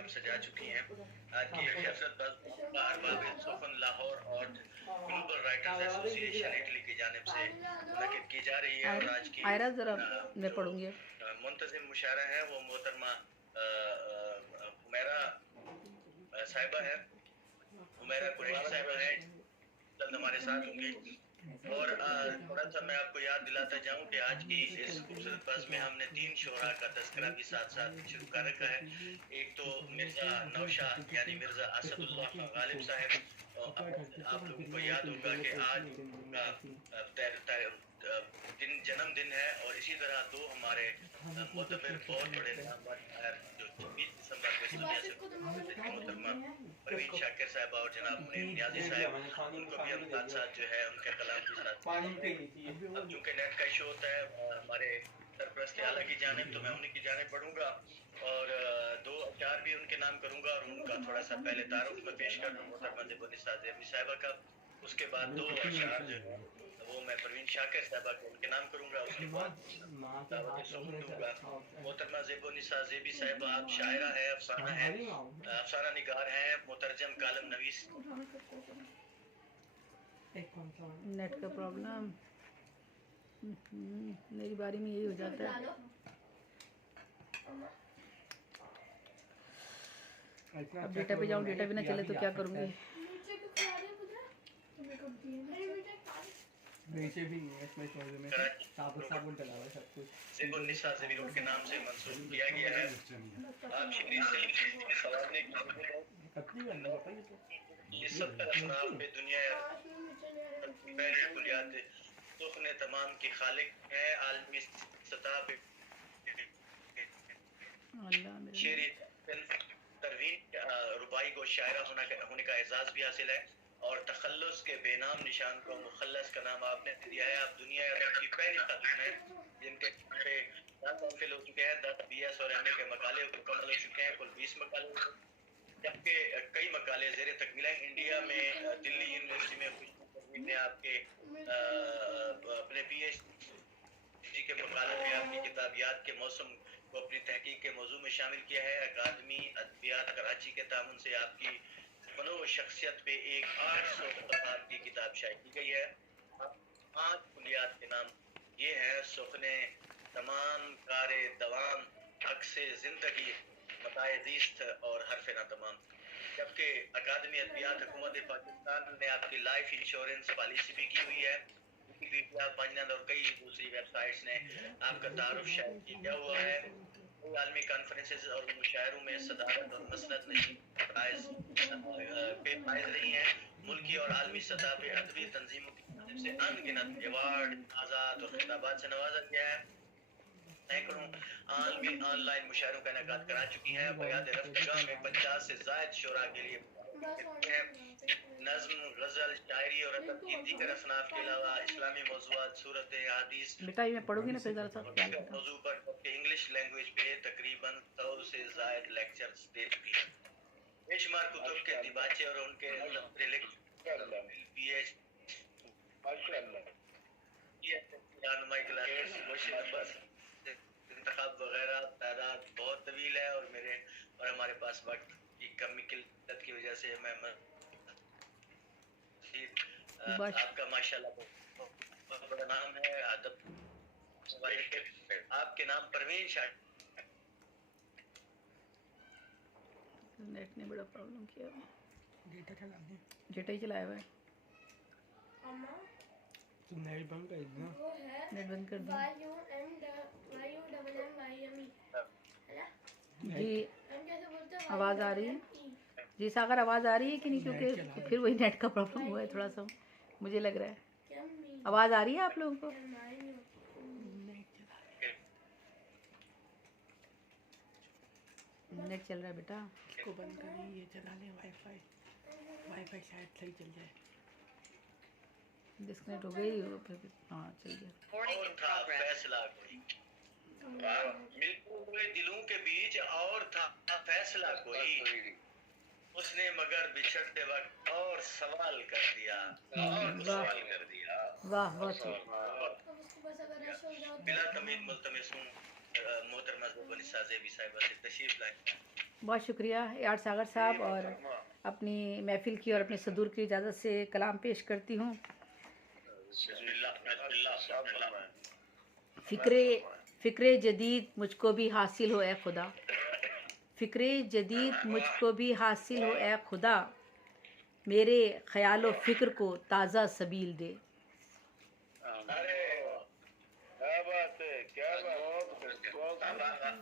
अब सजा चुकी हैं। आज की ये शफ़क़त बज़ अरबाब सुफ़न लाहौर और ग्लोबल राइटर्स एसोसिएशन इटली की जानिब से मुनक़िद की जा रही है। और आज की आयरा ज़रा मैं पढ़ूंगी। मुंतज़िम मुशायरा है वो मोहतरमा हुमैरा साहिबा है, हुमैरा कुरैशी साहिबा है, जल्द हमारे साथ होंगी। और थोड़ा सा मैं आपको याद दिलाता जाऊं कि आज की इस खूबसूरत बज़ में हमने 3 शोहरा का तज़किरा भी साथ साथ शुरू कर रखा है। एक तो मिर्ज़ा नौशाद यानी मिर्ज़ा असदुल्लाह खान गालिब साहब। आप लोगों को याद होगा कि आज उनका जन्मदिन है। और इसी तरह दो हमारे मोतबर बहुत बड़े नामवर शायर जो 26 दिसंबर को इस दुनिया से मोहतरमा परवीन शाकिर साहब और जनाब मुनीर नियाज़ी साहब, उनको भी हम साथ साथ जो है उनके कलाम के साथ। अब चूंकि नेट का इशू होता है हमारे सरप्रस्त आला की जानिब, तो मैं उन्हीं की जानिब पढ़ूंगा और दो अशार भी उनके नाम करूंगा और उनका थोड़ा सा पहले तारुफ में पेश कर दूं मोहतरमा ज़ेबुन्निसा ज़ेबी साहिबा का। उसके बाद दो अशार जो है वो मैं परवीन शाकिर साहिबा के उनके नाम करूंगा। उसके बाद दूंगा। मोहतरमा ज़ेबुन्निसा ज़ेबी साहिबा आप शायरा है, अफसाना है, अफसाना निगार है, मुतरजम कालम नवीस। नेट का प्रॉब्लम मेरी बारी में यही हो जाता है। अब डेटा पे जाऊँ, डेटा भी ना चले तो क्या करूँगी। नीचे भी नहीं है इसमें, शोर में साबुन डला हुआ है सब कुछ। ज़ेबुन्निसा ज़ेबी रोड के नाम से मंसूब किया गया है। आप शरीर से सवारने की 70 असनाफ पे दुनिया कुलियात सुखने तमाम की खालिक है। आलमी सतह पे शेर तरवीन रुबाई को शायरा होने का एजाज भी हासिल है और तखल्लुस के बेनाम निशान को मुखल्लस का नाम आपने दिया है। आप दुनिया की पहली खातून है जिनके 10 एमफिल हो चुके हैं, 10 BS और MA के मकाले मुकम्मल हो चुके हैं, कुल 20 मकाले, जबकि कई मकाले ज़ेरे तकमील है। इंडिया में दिल्ली यूनिवर्सिटी में खुशबू ने आपके अपने PhD के मकाले में आपकी किताबियात के मौसम को अपनी तहकीक के मौजू में शामिल किया है। अकादमी अदबियात कराची के तामुन से आपकी फनो शख्सियत पे एक 800 सफ़हात की किताब शायद की गई है। 5 कुलियात के नाम ये है: सुखने तमाम, कारे दवाम, अक्से ज़िंदगी, मताए ज़ीस्त और हरफ़े ना तमाम। जबकि अकादमी अदबियात हुकूमत पाकिस्तान ने आपकी लाइफ इंश्योरेंस पॉलिसी भी की हुई है। विकिपीडिया, पंजनद और कई दूसरी वेबसाइट्स ने आपका तारुफ शायद किया हुआ है। आलमी कॉन्फ्रेंसेस और मुशायरों में सदारत और मसनद नशीन पे फाइज रही हैं। मुल्की और आलमी सतह पे अदबी तंजीमों की तरफ से अनगिनत अवार्ड, आज़ाद और खिताबात से नवाजा गया है। सैकड़ों आलमी ऑनलाइन मुशायरों का इनेकाद करा चुकी हैं। बयाद रफ्तगा में 50 से ज़ायद शोरा के लिए नज़्म, गज़ल, शायरी और अदब की दीगर असनाफ के अलावा इस्लामी मौज़ूआत, सूरत हदीस बेटा ये मैं पढ़ूंगी ना फिर ज़रा सा मौजू पर इंग्लिश लैंग्वेज पे तकरीबन 100 से ज़ायद लेक्चर्स दे चुकी है। बेशुमार कुतुब के दिबाचे और उनके इंतखाब वगैरह तादाद बहुत तवील है और मेरे और हमारे पास वक्त की कमी किल्लत की वजह से मैं आपका माशाल्लाह बहुत बड़ा नाम है अदब आपके नाम परवीन शाकिर। नेट ने बड़ा प्रॉब्लम किया है। डेटा चला दे, डेटा ही चलाया हुआ है। तो नेट बंद कर दो, नेट बंद कर दो जी। आवाज़ आ रही है जी सागर, आवाज़ आ रही है कि नहीं? क्योंकि फिर वही नेट का प्रॉब्लम हुआ है थोड़ा सा, मुझे लग रहा है। आवाज़ आ रही है आप लोगों को? नेट चल रहा है बेटा, इसको बंद करिए, ये चला ले वाईफाई शायद सही चल जाए। डिस्कनेक्ट हो गई फिर हाँ चल गया। फैसला मिलते दिलों के बीच और था फैसला कोई, उसने मगर बिछड़ते वक्त और सवाल कर दिया वाह वाह। बिला तमीज़ मुल्तमिसूं मोहतरमा ज़ेबुन्निसा ज़ेबी साहिबा से तशरीफ लाए। बहुत शुक्रिया यार सागर साहब, और अपनी महफिल की और अपने सदूर की इजाज़त से कलाम पेश करती हूँ। फ़िक्रे जदीद मुझको भी हासिल हो ए खुदा, फ़िक्रे जदीद मुझको भी हासिल हो ए खुदा, मेरे ख़यालो फ़िक्र को ताज़ा सबील दे।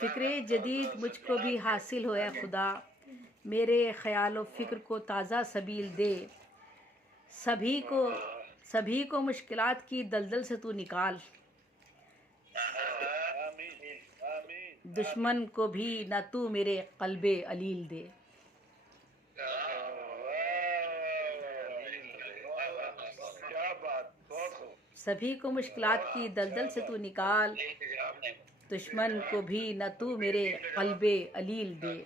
फ़िक्रे जदीद मुझको भी हासिल हो ए खुदा, मेरे ख़यालो फ़िक्र को ताज़ा सबील दे। सभी को मुश्किलात की दलदल से तू निकाल, दुश्मन को भी न तू मेरे क़ल्बे अलील दे। सभी को मुश्किलात की दलदल से तू निकाल, दुश्मन को भी न तू मेरे क़ल्बे अलील दे।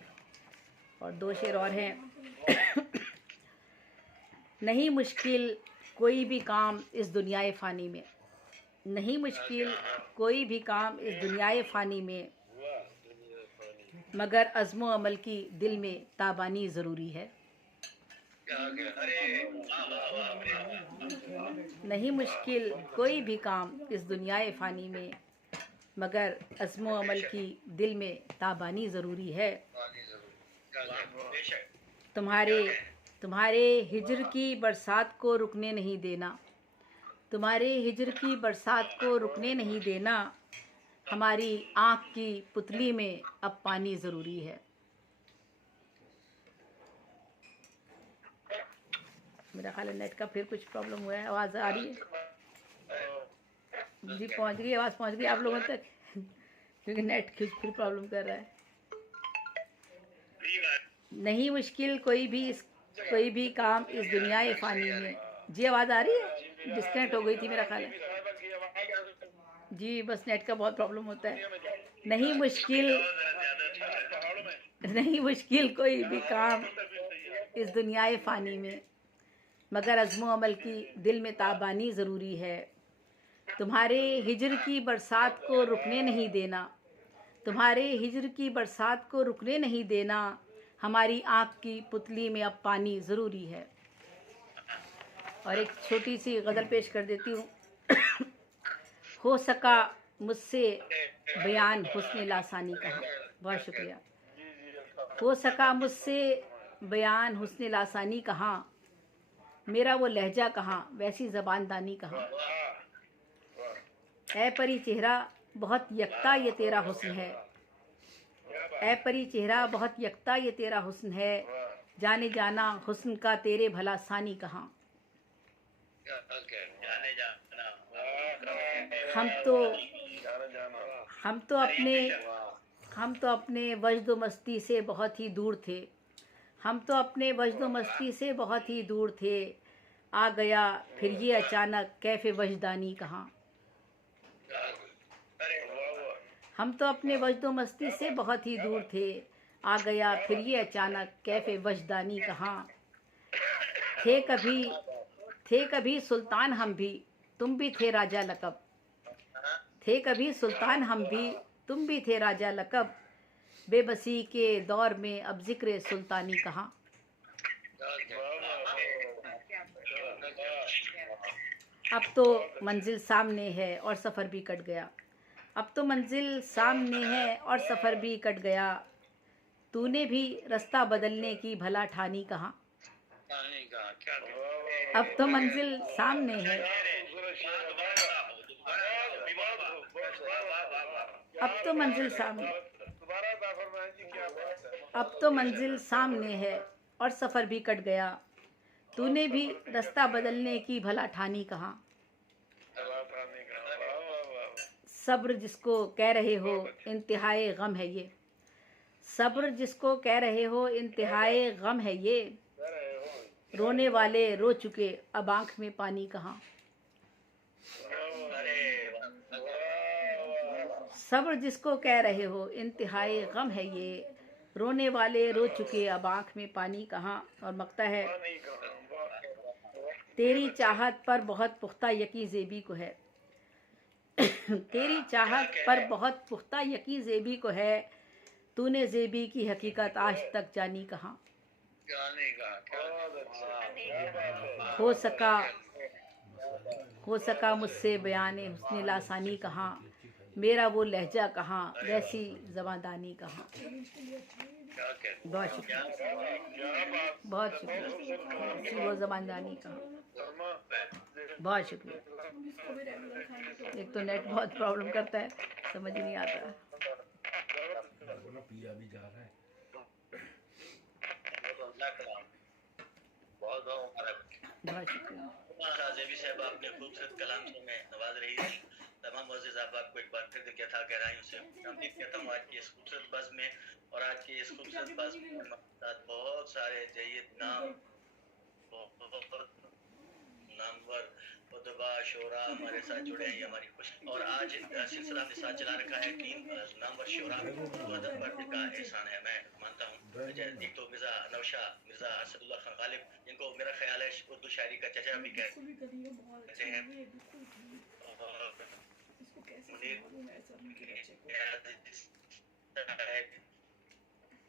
और दो शेर और हैं। नहीं मुश्किल कोई भी काम इस दुनियाए फ़ानी में, नहीं मुश्किल कोई भी काम इस दुनियाए फ़ानी में, मगर अज़्म अमल की दिल में ताबानी ज़रूरी है। नहीं मुश्किल कोई भी काम इस दुनियाए फ़ानी में, मगर अज़्म अमल की दिल में ताबानी ज़रूरी है। तुम्हारे हिज्र की बरसात को रुकने नहीं देना, तुम्हारे हिज्र की बरसात को रुकने नहीं देना, हमारी आँख की पुतली में अब पानी ज़रूरी है। मेरा ख्याल है नेट का फिर कुछ प्रॉब्लम हुआ है। आवाज़ आ रही है जी? पहुँच गई आवाज़, पहुँच गई आप लोगों तक? क्योंकि नेट कुछ फिर प्रॉब्लम कर रहा है। नहीं मुश्किल कोई भी काम इस दुनिया फ़ानी में। जी आवाज़ आ रही है? डिस्कनेक्ट हो गई थी मेरा ख्याल है जी, बस नेट का बहुत प्रॉब्लम होता है। नहीं मुश्किल कोई भी काम इस दुनिया फ़ानी में, मगर अज़्म अमल की दिल में ताबानी ज़रूरी है। तुम्हारे हिज्र की बरसात को रुकने नहीं देना, तुम्हारे हिज्र की बरसात को रुकने नहीं देना, हमारी आँख की पुतली में अब पानी ज़रूरी है। और एक छोटी सी गज़ल पेश कर देती हूँ। हो सका मुझसे बयान हुस्न लासानी कहाँ। बहुत शुक्रिया। हो सका मुझसे बयान हुस्न लासानी कहाँ, मेरा वो लहजा कहाँ, वैसी ज़बानदानी कहाँ। ऐ परी चेहरा बहुत यकता ये तेरा हुस्न है, ऐ परी चेहरा बहुत यकता ये तेरा हुस्न है, जाने जाना हुस्न का तेरे भला सानी कहाँ। हम तो अपने वजद मस्ती से बहुत ही दूर थे, हम तो अपने वजद मस्ती से बहुत ही दूर थे, आ गया फिर ये अचानक कैफ़े वजदानी कहाँ। हम तो अपने वजद मस्ती से बहुत ही दूर थे, आ गया फिर ये अचानक कैफ़े वजदानी कहाँ। थे कभी सुल्तान हम भी, तुम भी थे राजा लकब, थे कभी सुल्तान हम भी, तुम भी थे राजा लकब, बेबसी के दौर में अब जिक्र सुल्तानी कहाँ। अब तो मंजिल सामने है और सफ़र भी कट गया, अब तो मंजिल सामने है और सफ़र भी कट गया, तूने भी रास्ता बदलने की भला ठानी कहाँ। अब तो मंजिल सामने है, अब तो मंजिल सामने है और सफ़र भी कट गया, तूने भी रास्ता बदलने की भला ठानी कहाँ। सब्र जिसको कह रहे हो इंतहाए गम है ये, सब्र जिसको कह रहे हो इंतहाए गम है ये, रोने वाले रो चुके अब आँख में पानी कहाँ। सब्र जिसको कह रहे हो इंतहाए गम है ये, रोने वाले रो चुके अब आँख में पानी कहाँ। और मकता है, तेरी चाहत पर बहुत पुख्ता यकीन ज़ेबी को है, तेरी चाहत पर बहुत पुख्ता यकीन ज़ेबी को है, तूने ज़ेबी की हकीकत आज तक जानी कहाँ। जाने का हो सका मुझसे बयाने हुस्ने लासानी कहाँ। मेरा वो लहजा कहाँ, वैसी ज़बादानी कहाँ। क्या कहते बहुत शुक्रिया, बहुत शुक्रिया। वैसी वो ज़बानदानी कहाँ। बहुत शुक्रिया। एक तो नेट बहुत प्रॉब्लम करता है, समझ ही नहीं आता। बहुत बहुत शुक्रिया। ज़ेबी साहब, आपने खूबसूरत कलाम से मैं नवाज रही थी। तमाम मोअज़्ज़िज़ अहबाब को एक बार फिर क्या था गहराइयों से तमदीद कहता हूँ आज की इस खूबसूरत बज़्म में। और आज की इस खूबसूरत बज़्म में हमारे साथ बहुत सारे जय्यद नाम, बहुत नामवर खुतबा शोरा हमारे साथ जुड़े हैं। ये हमारी खुश और आज सिलसिला हमने साथ चला रखा है 3 नामवर शोरा जो अदब पर जिनका एहसान है मैं मानता हूँ। एक तो मिर्ज़ा नौशा, मिर्ज़ा असदुल्लाह खान गालिब, जिनको मेरा ख्याल है उर्दू शायरी का चचा भी कहते हैं। मुनीर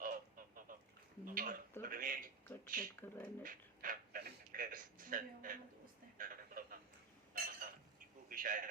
और तो परवीन कट कर रहा है नेट। की शायर